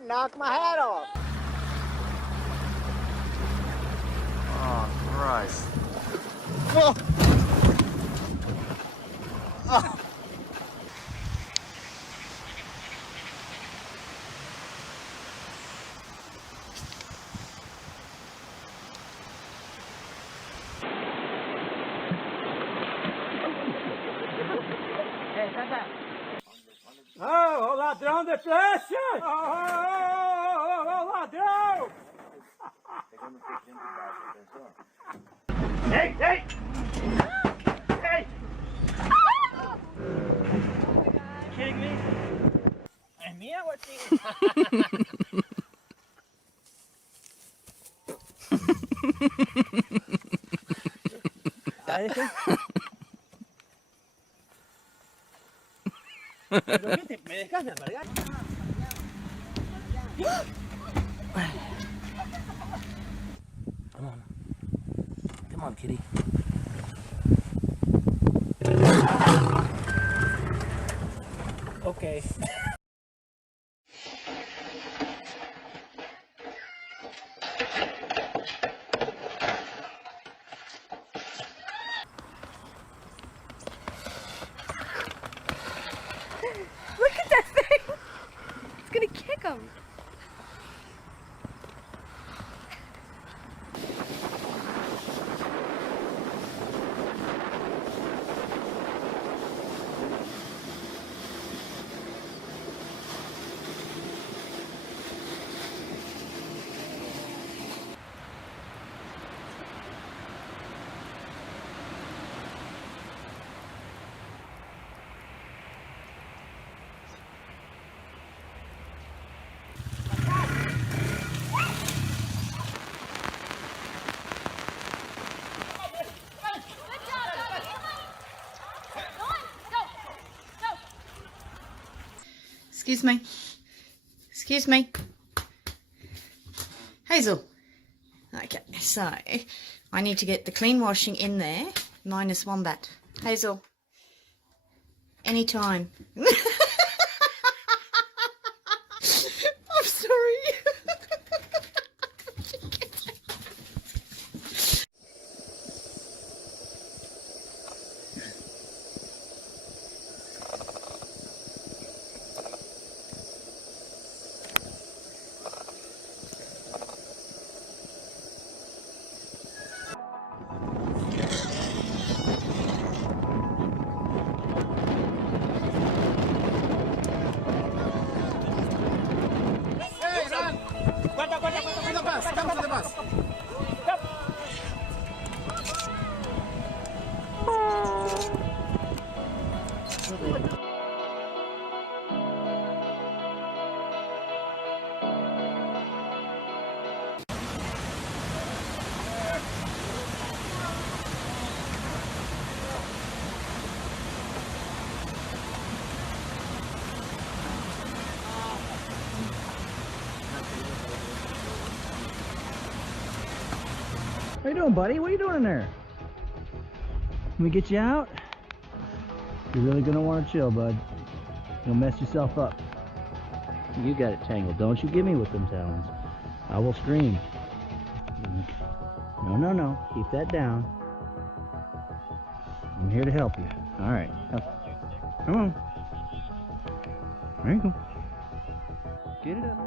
That knocked my hat off. Oh, Christ. Oh. Oh. Oh, o ladrão de peixe! Oh, ladrão! Ei, ei! Ei! Kidding me? É minha ou ¿Me dejas de amargar? Come on. Come on, kitty. Okay. Look at that thing! It's gonna kick him. Excuse me. Excuse me. Hazel. Okay, so I need to get the clean washing in there, minus wombat. Hazel. Anytime. I'm sorry. Come to the bus. What are you doing, buddy? What are you doing in there? Let me get you out. You're really gonna want to chill, bud. You'll mess yourself up. You got it tangled. Don't you get me with them talons. I will scream. No, no, no. Keep that down. I'm here to help you. All right. Come on. There you go. Get it up.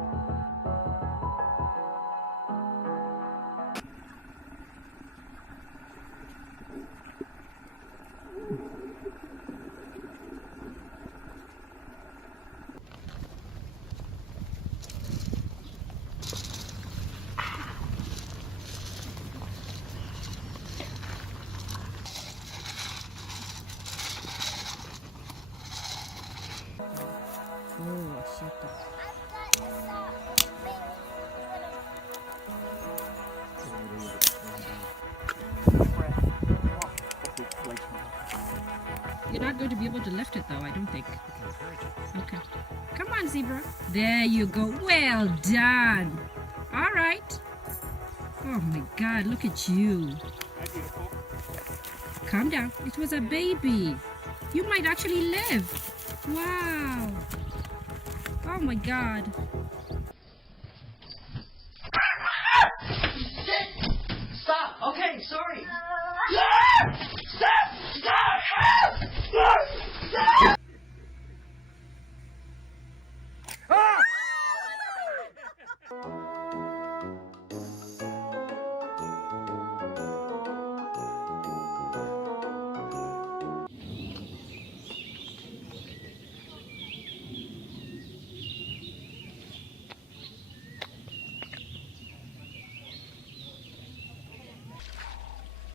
You're not going to be able to lift it though, I don't think. Okay. Come on, zebra. There you go. Well done. All right. Oh my God, look at you. Calm down. It was a baby. You might actually live. Wow. Oh my God.